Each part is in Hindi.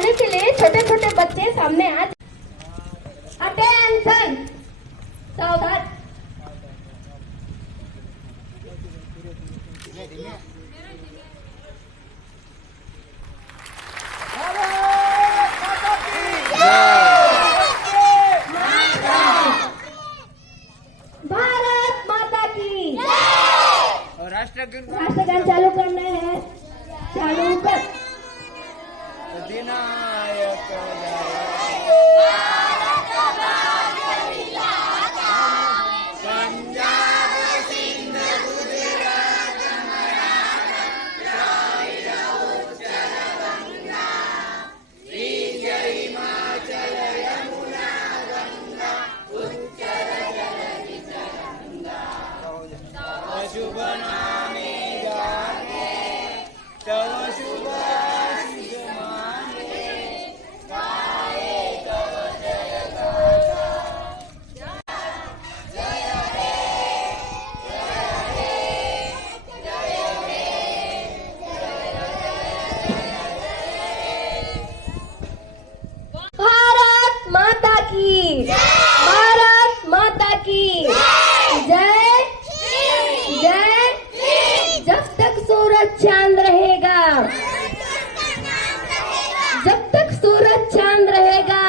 गाने के लिए छोटे छोटे बच्चे सामने आ अटेंशन सावधान। भारत माता की राष्ट्रगान चालू करना है। चालू कर। भारत माता की जय जय। जब तक सूरज चांद रहेगा, जब तक सूरज चांद रहेगा।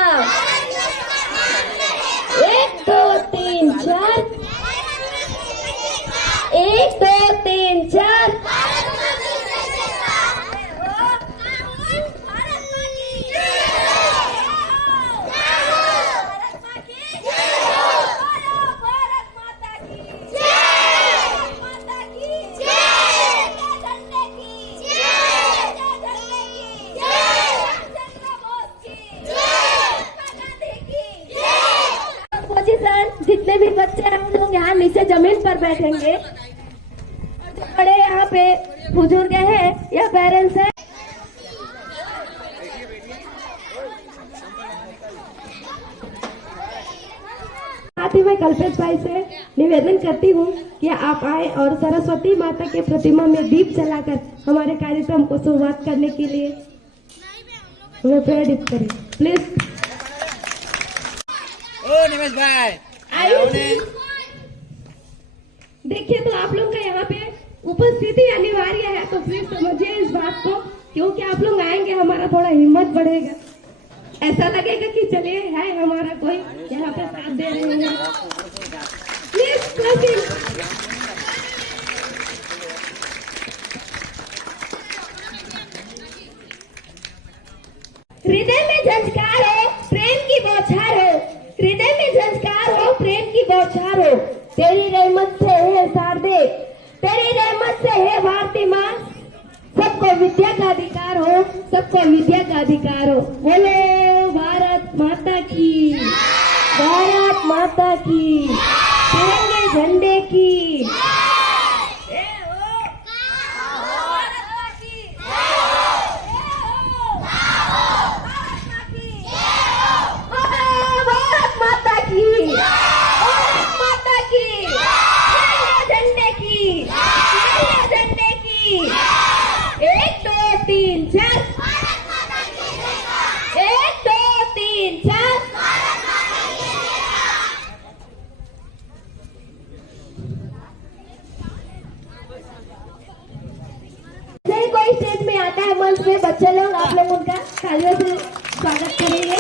1 2 3 4 1 2 3 4। जितने भी बच्चे हैं उन लोग यहाँ नीचे जमीन पर बैठेंगे। जो बड़े यहाँ पे बुजुर्ग हैं या पेरेंट्स हैं, साथ ही मैं कल्पेश भाई से निवेदन करती हूँ कि आप आए और सरस्वती माता के प्रतिमा में दीप जलाकर हमारे कार्यक्रम को शुरुआत करने के लिए हमें प्रेरित करें प्लीज। ओ निमेश भाई देखिए, तो आप लोग का यहाँ पे उपस्थिति अनिवार्य है, तो प्लीज समझिए इस बात को। क्योंकि आप लोग आएंगे हमारा थोड़ा हिम्मत बढ़ेगा, ऐसा लगेगा कि चलिए है हमारा कोई यहाँ पे साथ दे रहे हैं। प्लीज हृदय में झंझकार हो, प्रेम की बौछार हो। हृदय में झंझकार हो, प्रेम की बौछार हो। तेरी रहमत से है शारदे, तेरी रहमत से है भारती माँ। सबको विद्या का अधिकार हो, सबको विद्या का अधिकार हो। बोलो भारत माता की, भारत माता की, तिरंगे झंडे की। कोई स्टेज में आता है मंच में, बच्चे लोग आप लोग उनका तालियों से स्वागत करेंगे।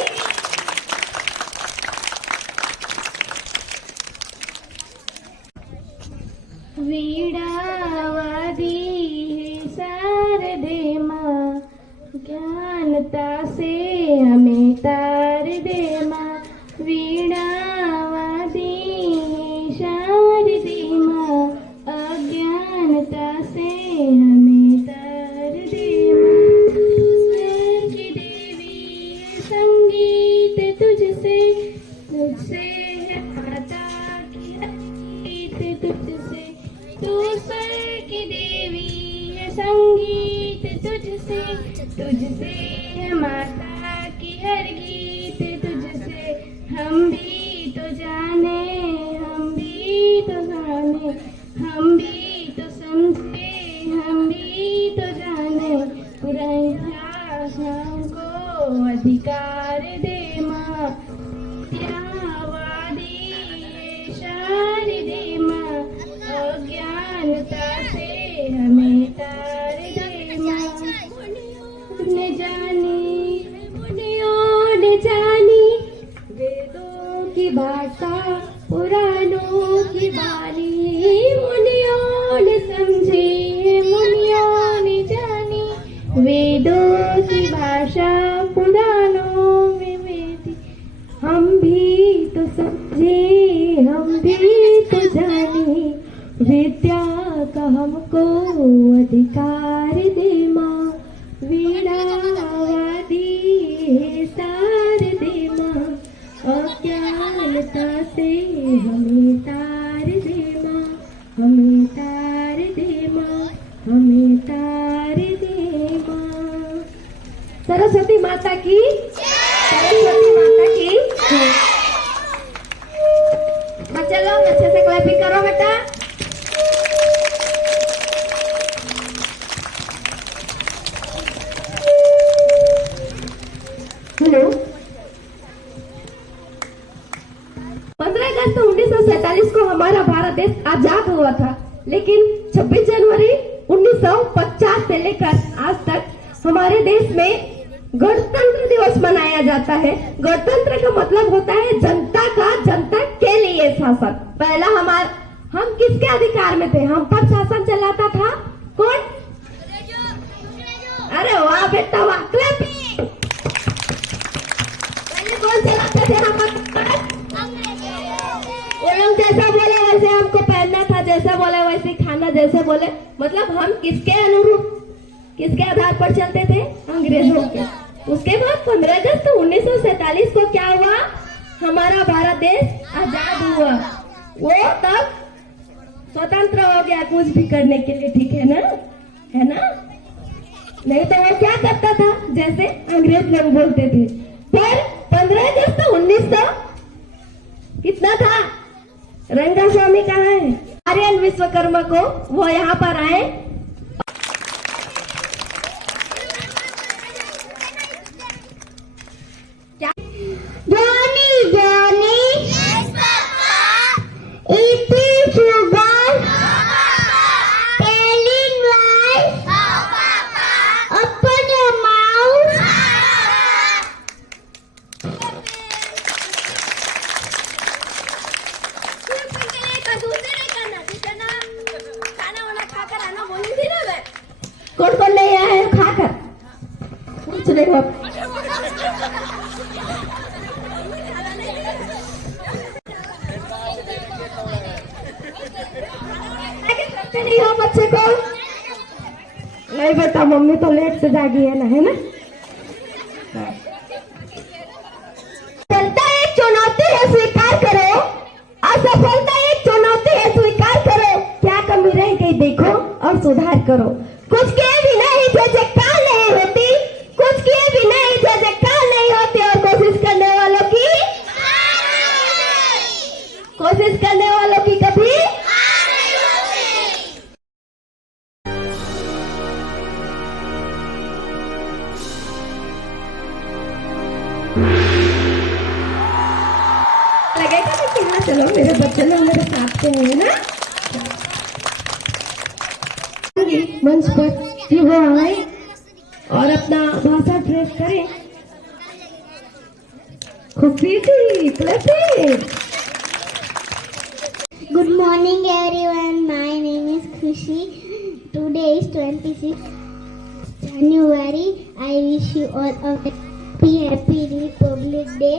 वीणावादी है शारदे माँ, ज्ञानता से हमें तार दे माँ। वीणावादी है शारदे माँ, अज्ञानता से हमें तार दे माँ। स्वर की देवी है संगीत तुझसे, तुझसे है माता की गीत तुझसे। तू स्वर की देवी है संगीत तुझसे, तुझसे है माता की हर गीत तुझसे। हम भी तो जाने, हम भी तो जाने, हम भी तो समझे, हम भी तो जाने। पुरानी भाषाओं को अधिकार दे माँ, त्यावादी दे माँ, अज्ञानता से हमें तार दे माँ। ने जानी मुनियों ने जानी वेदों की भाषा, पुराणों की बानी, मुनियों ने समझी, मुनियों ने जानी वेदों की भाषा, पुराणों में वेदी। हम भी तो समझे, हम भी तो जाने, विद्या का हमको अधिकार दे माँ, वीणावादी सार दे माँ, अज्ञानता से हमें तार दे माँ, हमें तार दे माँ, हमें तार दे माँ। सरस्वती माता की, सरस्वती माता की। बच्चे लोग अच्छे से क्लैपिंग करो बेटा। हेलो। 15 अगस्त 1947 को हमारा भारत देश आजाद हुआ था, लेकिन 26 जनवरी 1950 से लेकर आज तक हमारे देश में गणतंत्र दिवस मनाया जाता है। गणतंत्र का मतलब होता है जनता का जनता के लिए शासन। पहला हम किसके अधिकार में थे? हम पर शासन चलाता था कौन? अरे वाह बेटा वाह, क्लैपिंग। पहले कौन चलाते थे हम पर? वो लोग जैसा बोले वैसे हमको पहनना था, जैसा बोले वैसे खाना, जैसे बोले मतलब हम किसके अनुरूप, किसके आधार पर चलते थे? अंग्रेजों के। उसके बाद 15 अगस्त 1947 को क्या हुआ? हमारा भारत देश आजाद हुआ। वो तब स्वतंत्र हो गया कुछ भी करने के लिए, ठीक है ना? है ना? नहीं तो वो क्या करता था? जैसे अंग्रेज लोग बोलते थे। पर 15 अगस्त 1900 कितना था? रंगा स्वामी कहाँ है? आर्यन विश्वकर्मा को वो यहाँ पर आए। Johnny, Johnny, yes, Papa. Eating sugar, no, Papa. Telling lies, no, Papa. Open your mouth, no, कौन नहीं आया है खाकर? कुछ नहीं हो। नहीं हो बच्चे को? नहीं बेटा, मम्मी तो लेट से जागी है ना, है ना? सफलता एक चुनौती है, स्वीकार करो। असफलता एक चुनौती है, स्वीकार करो। क्या कमी रह गई देखो और सुधार करो। कुछ किए भी नहीं जो काल नहीं होती, कुछ किए भी नहीं जो काल नहीं होती, और कोशिश करने वालों की कभी लगेगा ना कि हाँ चलो मेरे बच्चे लोग मेरे साथ से हैं ना। मंच पर कि वो आए और अपना भाषा ड्रेस करें। खुशी जी clapping. Good morning everyone, my name is Khushi. Today is 26th January. I wish you all a happy Republic Day.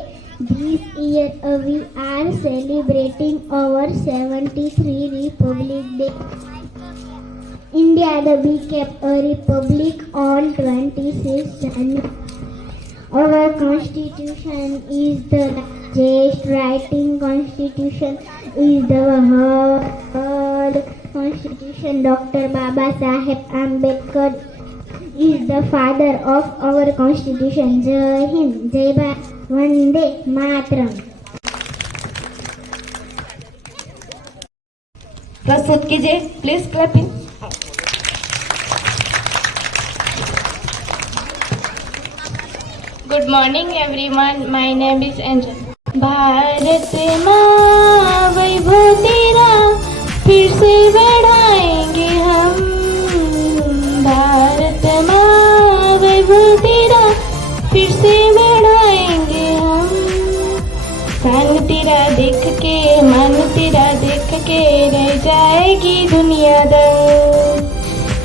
This year we are celebrating our 73 Republic Day. India became a republic on 26th January. Our constitution is the largest writing constitution is the world constitution. Dr. Baba Saheb Ambedkar is the father of our constitution. Jai Hind, Jai Bharat, Vande Mataram. प्रस्तुत कीजिए please clapping. Good morning everyone. My name is Angel. Bharat माँ वैभव तेरा फिर से बढ़ाएंगे हम। भारत माँ वैभव तेरा फिर से बढ़ाएंगे हम। सान तेरा देख के मन तेरा देख के रह जाएगी दुनिया दंग।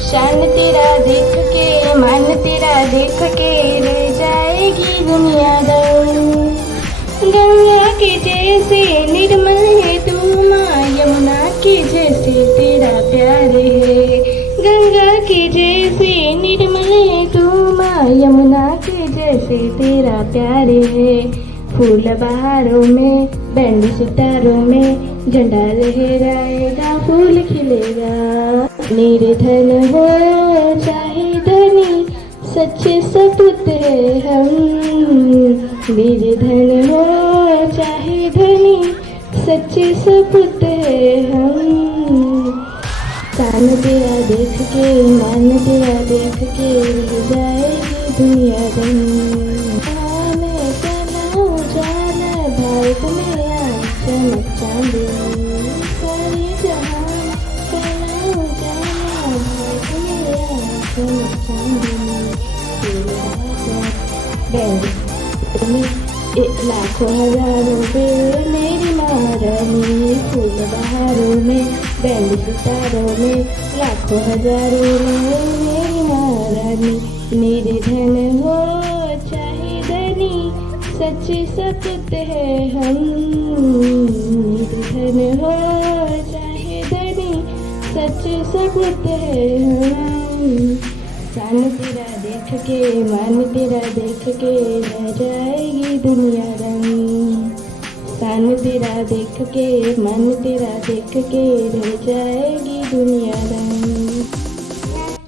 शान तेरा देख के मन तेरा देख के रह जाएगी दुनिया दंग। गंगा के जैसे निर्मल है तू माँ, यमुना के जैसे तेरा प्यार है। गंगा के जैसे निर्मल है तू माँ, यमुना के जैसे तेरा प्यार है। फूल बहारों में बैंड सितारों में झंडा लहराएगा फूल खिलेगा। निर्धन हो चाहे धनी सच्चे सपूत है हम। निर्धन हो चाहे धनी सच्चे सपूत है हम। सान तेरा देख के मन तेरा देख के रह जाएगी दुनिया दंग। मैं चला उजाला भारत में आज चमक चांदनी। सारे जहां चला उजाला भारत में आज चमक चांदनी। लाखों हजारों पे मेरी महारानी। फूल बहारों में बैंड सितारों में लाखों हजारों में मेरी महारानी। निर्धन हो चाहे धनी सच्चे सपूत है हम। निर्धन हो चाहे धनी सच्चे सपूत है हम। सान तेरा देख के मन तेरा देख के रह जाएगी दुनिया रंग। सान तेरा देख के मन तेरा देख के रह जाएगी दुनिया रंग।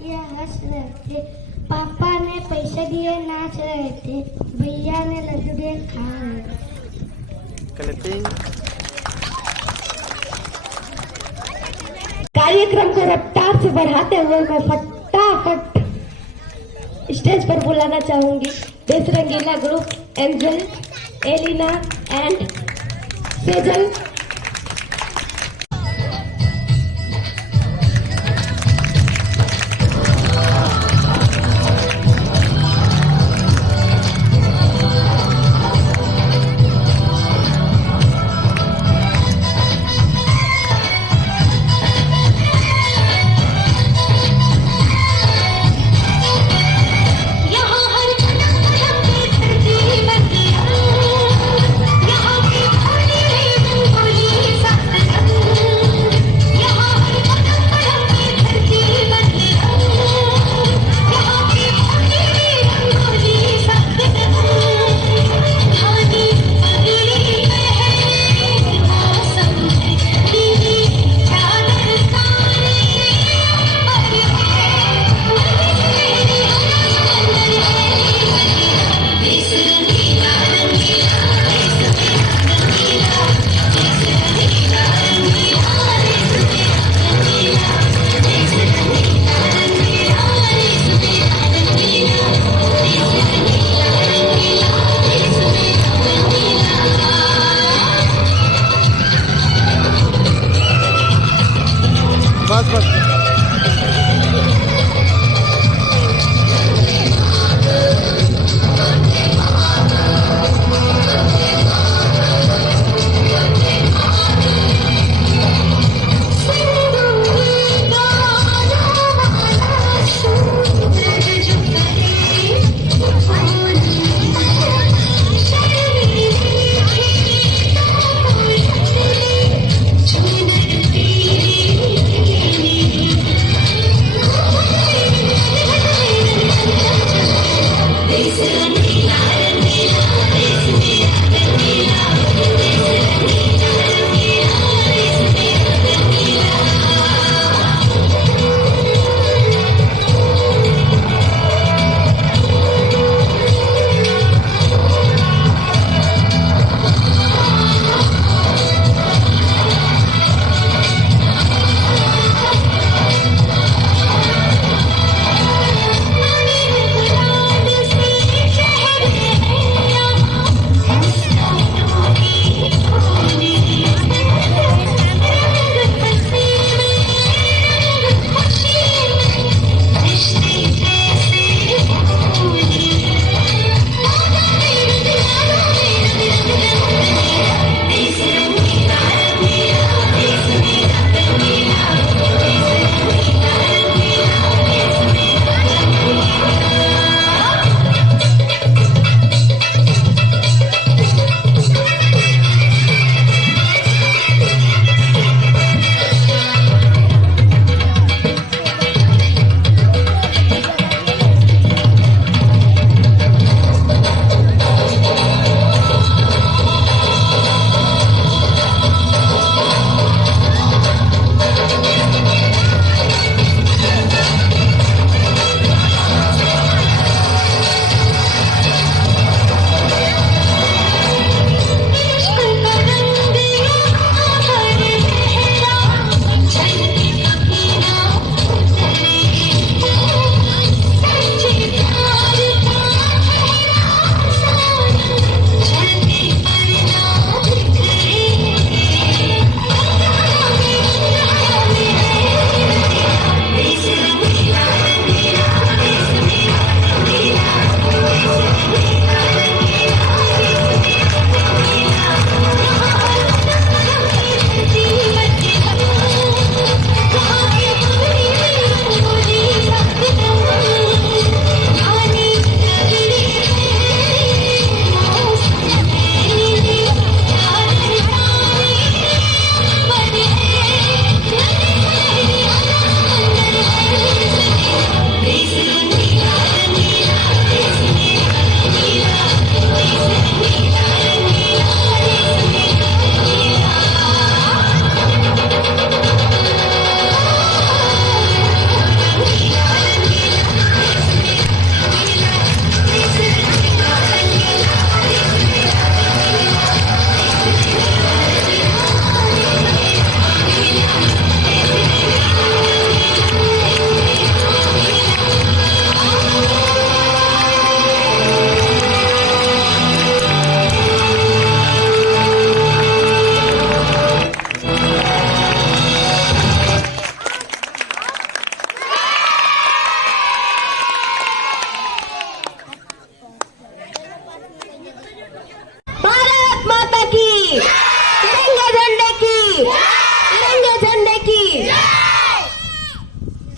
ये हंस रहे थे, पापा ने पैसे दिए नाच रहे थे, भैया ने लड्डू दिए खा रहे थे। कार्यक्रम को रफ्तार से बढ़ाते हुए मैं फटाफट स्टेज पर बुलाना चाहूंगी Desh Rangeela group angel, Alina and Sejal. यहाँ की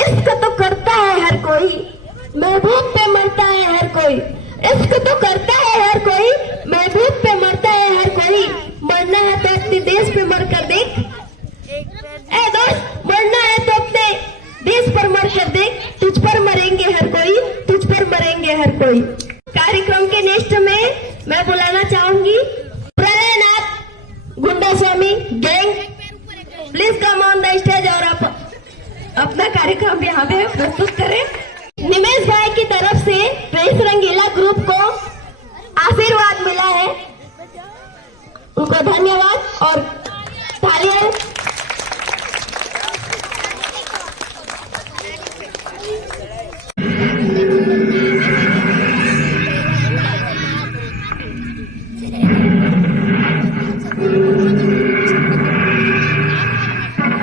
इश्क तो करता है हर कोई, महबूब पे मरता है हर कोई। इश्क तो करता है हर कोई, महबूब पे मरता है हर कोई। मरना है तो अपने देश पे मर कर देख, ए दोस्त मरना है तो अपने देश पर मर कर देख। तुझ पर मरेंगे हर कोई, तुझ पर मरेंगे हर कोई। कार्यक्रम के नेक्स्ट में मैं बुलाना चाहूंगी Pralaynath Gunda Swami gang. Please come on the stage और आप अपना कार्यक्रम यहाँ पे प्रस्तुत करें। निमेश भाई की तरफ से प्रेस रंगीला ग्रुप को आशीर्वाद मिला है, उनको धन्यवाद और तालियां।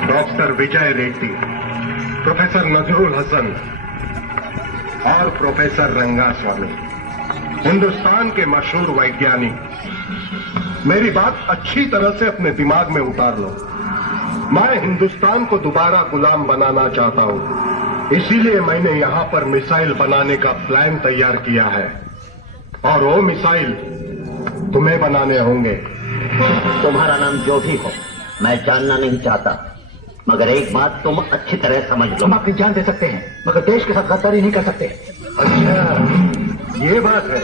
डॉक्टर विजय रेड्डी, प्रोफेसर नजरुल हसन और प्रोफेसर रंगास्वामी, हिंदुस्तान के मशहूर वैज्ञानिक, मेरी बात अच्छी तरह से अपने दिमाग में उतार लो। मैं हिंदुस्तान को दोबारा गुलाम बनाना चाहता हूं, इसीलिए मैंने यहां पर मिसाइल बनाने का प्लान तैयार किया है और वो मिसाइल तुम्हें बनाने होंगे। तुम्हारा नाम जो भी हो मैं जानना नहीं चाहता, मगर एक बात तुम अच्छी तरह समझ लो। हम अपनी जान दे सकते हैं मगर देश के साथ गद्दारी नहीं कर सकते। अच्छा ये बात है,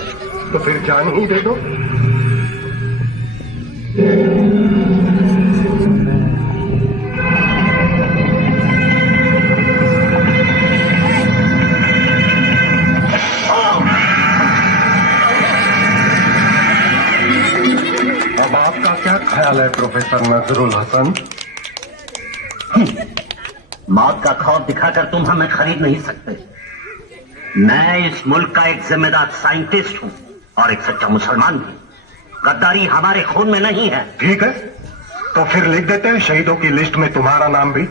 तो फिर जान ही दे दो। अब आपका क्या ख्याल है प्रोफेसर नजरुल हसन? मौत का खौफ दिखाकर तुम हमें खरीद नहीं सकते। मैं इस मुल्क का एक जिम्मेदार साइंटिस्ट हूं और एक सच्चा मुसलमान भी। गद्दारी हमारे खून में नहीं है। ठीक है, तो फिर लिख देते हैं शहीदों की लिस्ट में तुम्हारा नाम भी।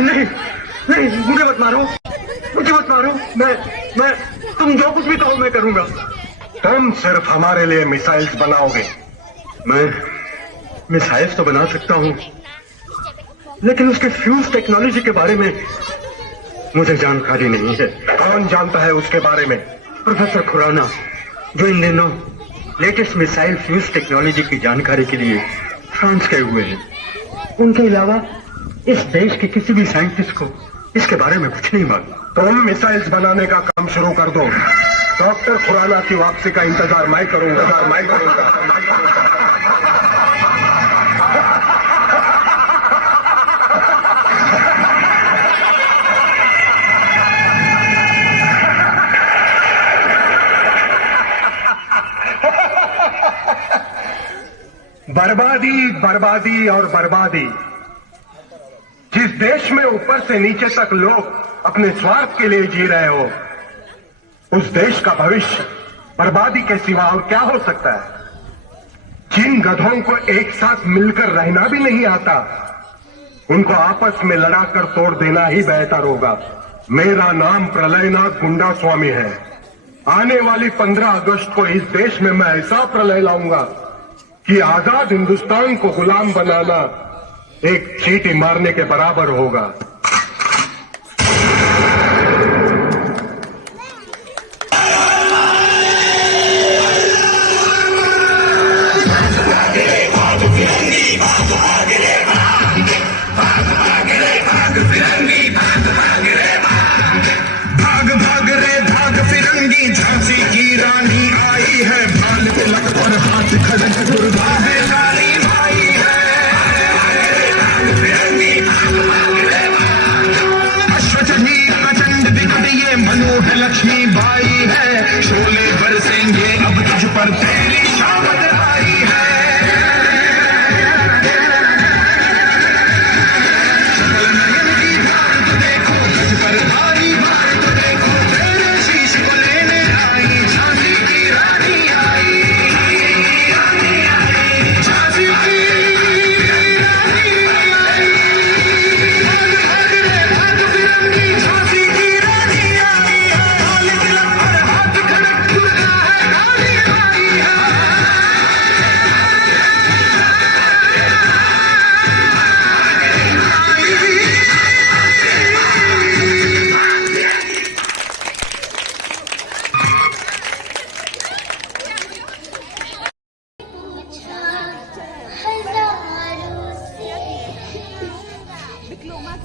नहीं नहीं, मुझे मत मारो, मुझे मत मारो। मैं तुम जो कुछ भी कहो मैं करूंगा। तुम सिर्फ हमारे लिए मिसाइल्स बनाओगे। मैं मिसाइल्स तो बना सकता हूं, लेकिन उसके फ्यूज टेक्नोलॉजी के बारे में मुझे जानकारी नहीं है। कौन जानता है उसके बारे में? प्रोफेसर खुराना, जो इन दिनों लेटेस्ट मिसाइल फ्यूज टेक्नोलॉजी की जानकारी के लिए फ्रांस गए हुए हैं। उनके अलावा इस देश के किसी भी साइंटिस्ट को इसके बारे में कुछ नहीं मालूम। तुम मिसाइल्स बनाने का काम शुरू कर दो। डॉक्टर खुराना की वापसी का इंतजार मैं करूंगा। बर्बादी, बर्बादी और बर्बादी। जिस देश में ऊपर से नीचे तक लोग अपने स्वार्थ के लिए जी रहे हो, उस देश का भविष्य बर्बादी के सिवा और क्या हो सकता है? जिन गधों को एक साथ मिलकर रहना भी नहीं आता, उनको आपस में लड़ाकर तोड़ देना ही बेहतर होगा। मेरा नाम प्रलयनाथ गुंडा स्वामी है। आने वाली 15 अगस्त को इस देश में मैं ऐसा प्रलय लाऊंगा कि आजाद हिंदुस्तान को गुलाम बनाना एक चींटी मारने के बराबर होगा। भाग भाग रे भाग फिरंगी, झांसी की रानी आई है। भाल तिलक और हाथ खड़क दुर्गा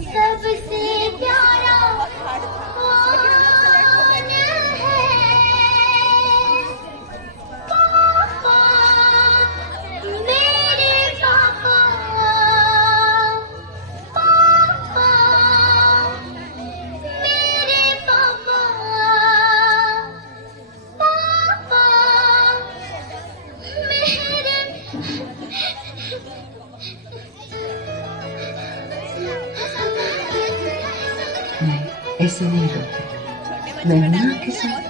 सबसे प्यारा कौन है? पापा, मेरे पापा, पापा, मेरे पापा, पापा, मेरे नहीं, ऐसे नहीं रोते। मैं हूं ना आपके साथ।